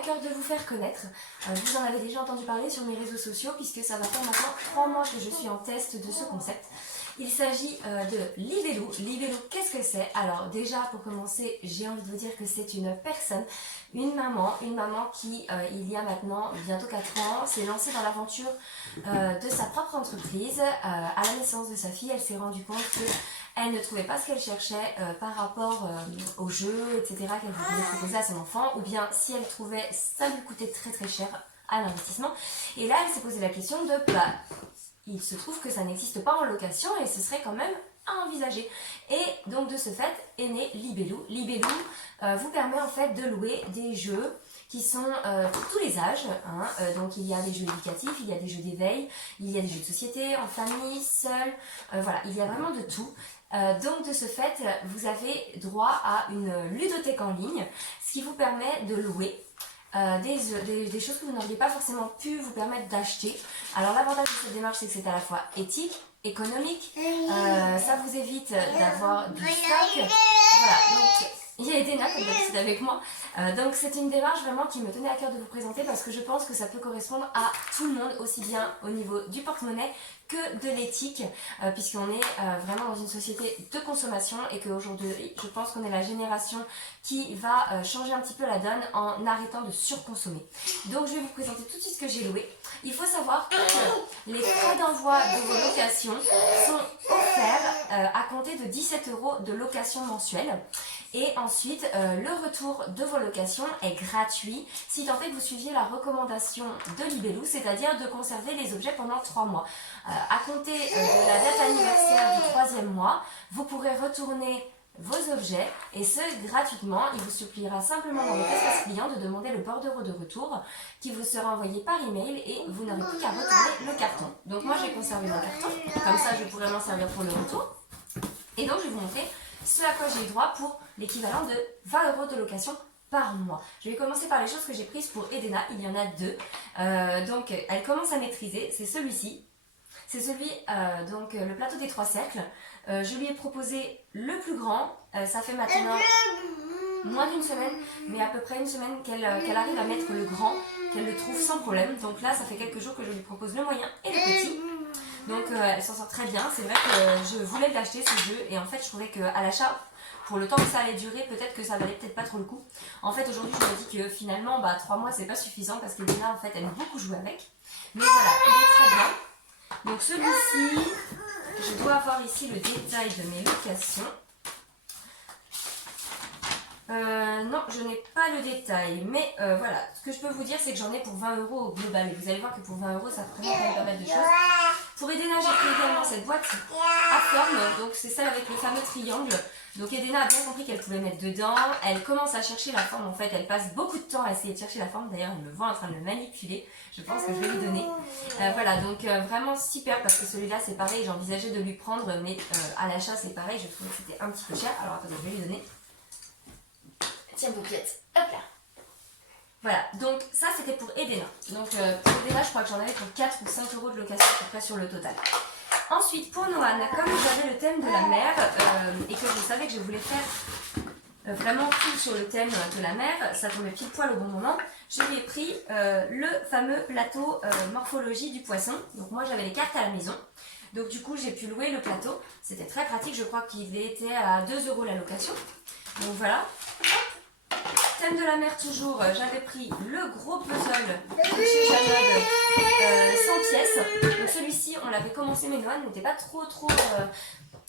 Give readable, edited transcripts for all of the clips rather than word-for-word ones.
cœur de vous faire connaître. Vous en avez déjà entendu parler sur mes réseaux sociaux puisque ça va faire maintenant 3 mois que je suis en test de ce concept. Il s'agit de Libellou. Libellou, qu'est-ce que c'est? Alors déjà pour commencer, j'ai envie de vous dire que c'est une personne, une maman qui il y a maintenant bientôt 4 ans s'est lancée dans l'aventure de sa propre entreprise. À la naissance de sa fille, elle s'est rendue compte qu'elle ne trouvait pas ce qu'elle cherchait par rapport aux jeux, etc. qu'elle voulait proposer à son enfant, ou bien si elle trouvait, ça lui coûtait très très cher à l'investissement. Et là, elle s'est posé la question de il se trouve que ça n'existe pas en location et ce serait quand même à envisager. Et donc de ce fait est né Libellou. Libellou vous permet en fait de louer des jeux qui sont pour tous les âges. Donc il y a des jeux éducatifs, il y a des jeux d'éveil, il y a des jeux de société, en famille, seul, voilà, il y a vraiment de tout. Donc de ce fait, vous avez droit à une ludothèque en ligne, ce qui vous permet de louer des choses que vous n'auriez pas forcément pu vous permettre d'acheter. Alors l'avantage de cette démarche, c'est que c'est à la fois éthique, économique, ça vous évite d'avoir du stock. Voilà, donc il y a Edena comme d'habitude avec moi. Donc c'est une démarche vraiment qui me tenait à cœur de vous présenter parce que je pense que ça peut correspondre à tout le monde, aussi bien au niveau du porte-monnaie que de l'éthique, puisqu'on est vraiment dans une société de consommation et qu'aujourd'hui, je pense qu'on est la génération qui va changer un petit peu la donne en arrêtant de surconsommer. Donc je vais vous présenter tout de suite ce que j'ai loué. Il faut savoir que les frais d'envoi de vos locations sont offerts à compter de 17 € de location mensuelle. Et ensuite, le retour de vos locations est gratuit si tant est que vous suiviez la recommandation de Libellou, c'est-à-dire de conserver les objets pendant 3 mois. À compter de la date anniversaire du 3e mois, vous pourrez retourner vos objets et ce gratuitement. Il vous suppliera simplement dans votre espace client de demander le bordereau de retour qui vous sera envoyé par email et vous n'aurez plus qu'à retourner le carton. Donc moi j'ai conservé mon carton, comme ça je pourrai m'en servir pour le retour. Et donc je vais vous montrer ce à quoi j'ai eu droit pour l'équivalent de 20 € de location par mois. Je vais commencer par les choses que j'ai prises pour Edena, il y en a 2. Donc elle commence à maîtriser, c'est celui-ci. C'est celui, donc le plateau des 3 cercles. Je lui ai proposé le plus grand, ça fait maintenant moins d'une semaine, mais à peu près une semaine qu'elle arrive à mettre le grand, qu'elle le trouve sans problème. Donc là, ça fait quelques jours que je lui propose le moyen et le petit. Donc elle s'en sort très bien. C'est vrai que je voulais l'acheter ce jeu et en fait je trouvais qu'à l'achat, pour le temps que ça allait durer, peut-être que ça valait peut-être pas trop le coup. En fait aujourd'hui je me dis que finalement 3 mois c'est pas suffisant parce que Lena en fait elle aime beaucoup jouer avec. Mais voilà, il est très bien. Donc celui-ci, je dois avoir ici le détail de mes locations. Non, je n'ai pas le détail, mais voilà, ce que je peux vous dire c'est que j'en ai pour 20 € au global. Et vous allez voir que pour 20 € ça représente quand même pas mal de choses. Pour Edena, j'ai pris également cette boîte à forme, donc c'est celle avec le fameux triangle. Donc Edena a bien compris qu'elle pouvait mettre dedans, elle commence à chercher la forme en fait, elle passe beaucoup de temps à essayer de chercher la forme, d'ailleurs elle me voit en train de le manipuler, je pense que je vais lui donner. Voilà, donc vraiment super parce que celui-là c'est pareil, j'envisageais de lui prendre, mais à l'achat c'est pareil, je trouvais que c'était un petit peu cher, alors attendez, je vais lui donner. Tiens paupiette, hop là. Voilà, donc ça c'était pour Edena. Donc pour Edena, je crois que j'en avais pour 4 ou 5 € de location à peu près sur le total. Ensuite, pour Noan, comme j'avais le thème de la mer et que je savais que je voulais faire vraiment tout sur le thème de la mer, ça tombait pile poil au bon moment, je lui ai pris le fameux plateau morphologie du poisson. Donc moi j'avais les cartes à la maison. Donc du coup j'ai pu louer le plateau. C'était très pratique, je crois qu'il était à 2 € la location. Donc voilà. Thème de la mer toujours, j'avais pris le gros puzzle de chez Janod, 100 pièces. Donc celui-ci, on l'avait commencé, mais Noan n'était pas trop,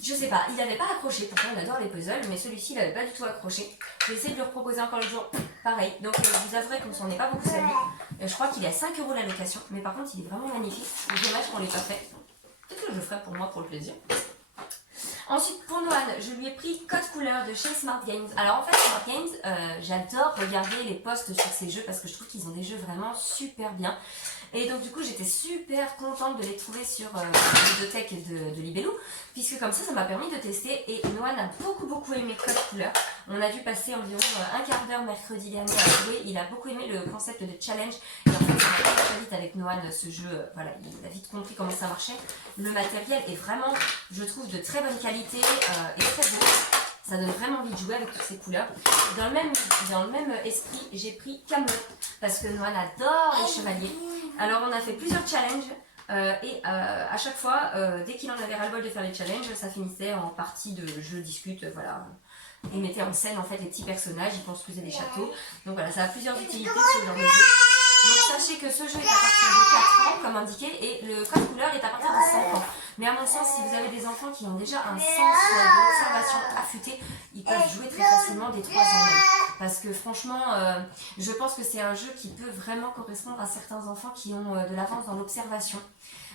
je sais pas, il n'avait pas accroché. Pourtant, on adore les puzzles, mais celui-ci, il n'avait pas du tout accroché. J'ai essayé de le reproposer encore le jour, pareil. Donc je vous avouerai qu'on s'en est pas beaucoup servi. Je crois qu'il est à 5 € la location, mais par contre, il est vraiment magnifique. C'est dommage qu'on ne l'ait pas fait. Peut-être que je le ferai pour moi, pour le plaisir. Ensuite, pour Noan, je lui ai pris Code Couleur de chez Smart Games. Alors en fait, Smart Games, j'adore regarder les posts sur ces jeux parce que je trouve qu'ils ont des jeux vraiment super bien. Et donc du coup, j'étais super contente de les trouver sur la bibliothèque de Libellou, puisque comme ça m'a permis de tester. Et Noan a beaucoup aimé Code Couleur. On a dû passer environ un quart d'heure mercredi dernier à jouer. Il a beaucoup aimé le concept de challenge. Et en fait, ça m'a fait très vite avec Noan ce jeu. Voilà, il a vite compris comment ça marchait. Le matériel est vraiment, je trouve, de très bonne qualité et très beau. Ça donne vraiment envie de jouer avec toutes ces couleurs. Dans le même esprit, j'ai pris Camelot parce que Noan adore les chevaliers. Alors on a fait plusieurs challenges et à chaque fois, dès qu'il en avait ras-le-bol de faire les challenges, ça finissait en partie de je discute, voilà. Il mettait en scène en fait les petits personnages, il construisait des châteaux. Donc voilà, ça a plusieurs utilités ce genre de jeu. Donc sachez que ce jeu est à partir de 4 ans, comme indiqué, et le code couleur est à partir de 5 ans. Mais à mon sens, si vous avez des enfants qui ont déjà un sens d'observation affûté, ils peuvent jouer très facilement dès 3 ans même. Parce que franchement, je pense que c'est un jeu qui peut vraiment correspondre à certains enfants qui ont de l'avance dans l'observation.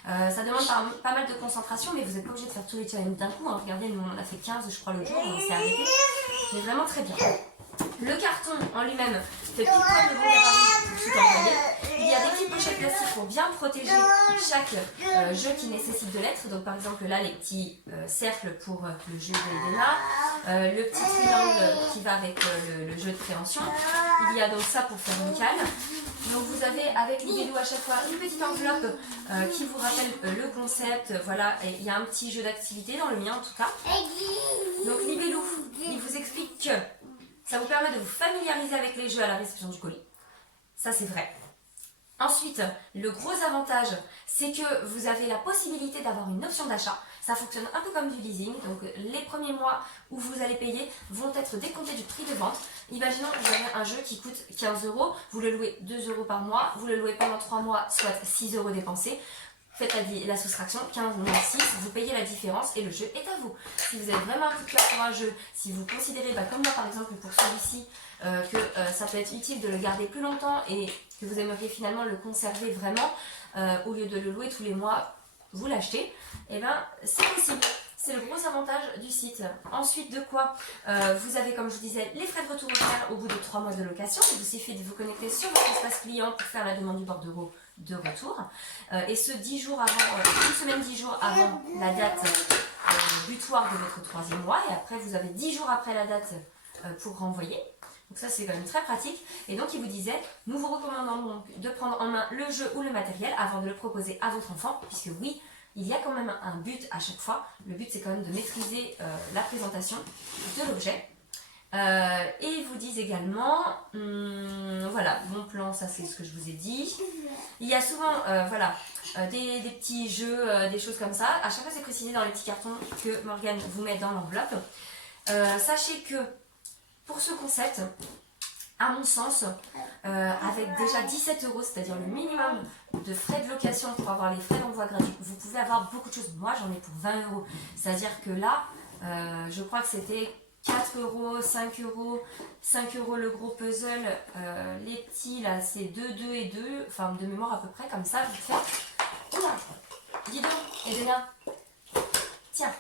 Ça demande pas mal de concentration, mais vous n'êtes pas obligé de faire tous les challenges d'un coup. Hein. Regardez, nous on a fait 15 je crois le jour, on s'est arrêté. Mais vraiment très bien. Le carton en lui-même fait pile comme le bon gabarit pour tout envoyer. Il y a des petites pochettes plastiques pour bien protéger chaque jeu qui nécessite de l'être. Donc par exemple là les petits cercles pour le jeu de Elena, le petit triangle qui va avec le jeu de préhension. Il y a donc ça pour faire une cale. Donc vous avez avec Libellou à chaque fois une petite enveloppe qui vous rappelle le concept. Voilà, et il y a un petit jeu d'activité dans le mien en tout cas. Donc Libellou, il vous explique que ça vous permet de vous familiariser avec les jeux à la réception du colis. Ça c'est vrai. Ensuite, le gros avantage, c'est que vous avez la possibilité d'avoir une option d'achat. Ça fonctionne un peu comme du leasing, donc les premiers mois où vous allez payer vont être décomptés du prix de vente. Imaginons que vous avez un jeu qui coûte 15 €, vous le louez 2 € par mois, vous le louez pendant 3 mois, soit 6 € dépensés. Faites la soustraction, 15 moins 6, vous payez la différence et le jeu est à vous. Si vous avez vraiment un coup de cœur pour un jeu, si vous considérez, comme moi par exemple pour celui-ci, que ça peut être utile de le garder plus longtemps et que vous aimeriez finalement le conserver vraiment, au lieu de le louer tous les mois, vous l'achetez, et bien c'est possible. C'est le gros avantage du site. Ensuite de quoi vous avez, comme je vous disais, les frais de retour offerts au bout de 3 mois de location. Il vous suffit de vous connecter sur votre espace client pour faire la demande du bordereau de retour. Et ce 10 jours avant, une semaine 10 jours avant la date butoir de votre 3e mois. Et après, vous avez 10 jours après la date pour renvoyer. Donc ça, c'est quand même très pratique. Et donc, il vous disait, nous vous recommandons donc de prendre en main le jeu ou le matériel avant de le proposer à votre enfant, puisque oui, il y a quand même un but à chaque fois. Le but, c'est quand même de maîtriser la présentation de l'objet. Et ils vous disent également, voilà, bon plan, ça c'est ce que je vous ai dit. Il y a souvent, voilà, des petits jeux, des choses comme ça. À chaque fois, c'est précisé dans les petits cartons que Morgane vous met dans l'enveloppe. Sachez que pour ce concept, à mon sens, avec déjà 17 €, c'est-à-dire le minimum de frais de location pour avoir les frais d'envoi gratuits, vous pouvez avoir beaucoup de choses. Moi, j'en ai pour 20 €. C'est-à-dire que là, je crois que c'était 4 €, 5 €, 5 € le gros puzzle. Les petits, là, c'est 2, 2 et 2. Enfin, de mémoire à peu près, comme ça, vite fait. Oula, dis donc, Elena. Tiens,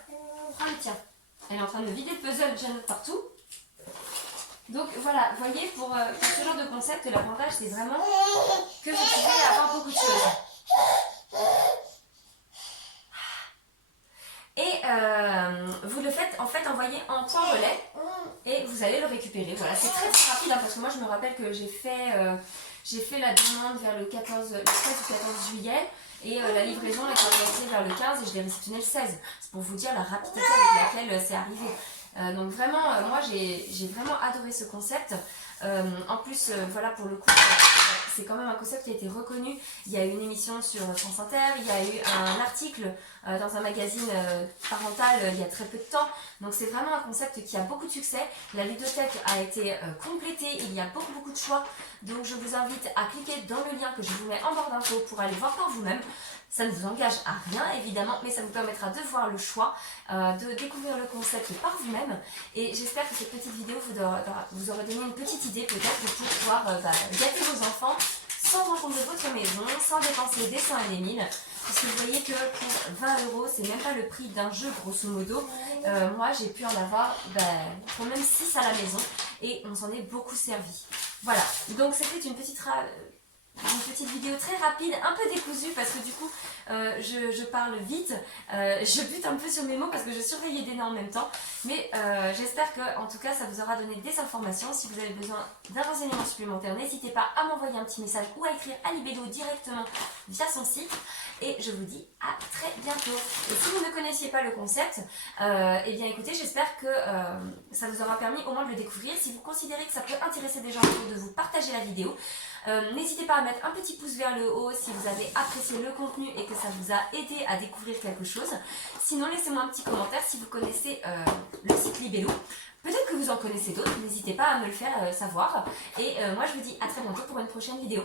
prends le tien. Elle est en train de vider le puzzle, j'en ai partout. Donc voilà, vous voyez, pour ce genre de concept, l'avantage c'est vraiment que vous pouvez avoir beaucoup de choses. Et vous le faites en fait envoyer en point relais et vous allez le récupérer. Voilà, c'est très très rapide hein, parce que moi je me rappelle que j'ai fait la demande vers le 13 ou 14 juillet et la livraison a commencé vers le 15 et je l'ai réceptionné le 16. C'est pour vous dire la rapidité avec laquelle c'est arrivé. Donc vraiment, moi j'ai vraiment adoré ce concept. En plus, voilà, pour le coup, c'est quand même un concept qui a été reconnu. Il y a eu une émission sur France Inter, il y a eu un article dans un magazine parental il y a très peu de temps. Donc c'est vraiment un concept qui a beaucoup de succès. La ludothèque a été complétée, il y a beaucoup de choix. Donc je vous invite à cliquer dans le lien que je vous mets en barre d'infos pour aller voir par vous-même. Ça ne vous engage à rien évidemment, mais ça vous permettra de voir le choix, de découvrir le concept par vous-même. Et j'espère que cette petite vidéo vous aura donné une petite idée peut-être pour pouvoir gâter vos enfants sans encombrer votre maison, sans dépenser des cents et des mille. Parce que vous voyez que pour 20 €, c'est même pas le prix d'un jeu grosso modo. Moi j'ai pu en avoir quand même 6 à la maison et on s'en est beaucoup servi. Voilà, donc c'était une petite une petite vidéo très rapide, un peu décousue parce que du coup je parle vite, je bute un peu sur mes mots parce que je surveillais des noms en même temps, mais j'espère que en tout cas ça vous aura donné des informations. Si vous avez besoin d'un renseignement supplémentaire, n'hésitez pas à m'envoyer un petit message ou à écrire à Libello directement via son site, et je vous dis à très bientôt. Et si vous ne connaissiez pas le concept, eh bien écoutez, j'espère que ça vous aura permis au moins de le découvrir. Si vous considérez que ça peut intéresser des gens autour de vous, partagez la vidéo. N'hésitez pas à mettre un petit pouce vers le haut si vous avez apprécié le contenu et que ça vous a aidé à découvrir quelque chose. Sinon, laissez-moi un petit commentaire si vous connaissez le site Libello. Peut-être que vous en connaissez d'autres, n'hésitez pas à me le faire savoir. Et moi, je vous dis à très bientôt pour une prochaine vidéo.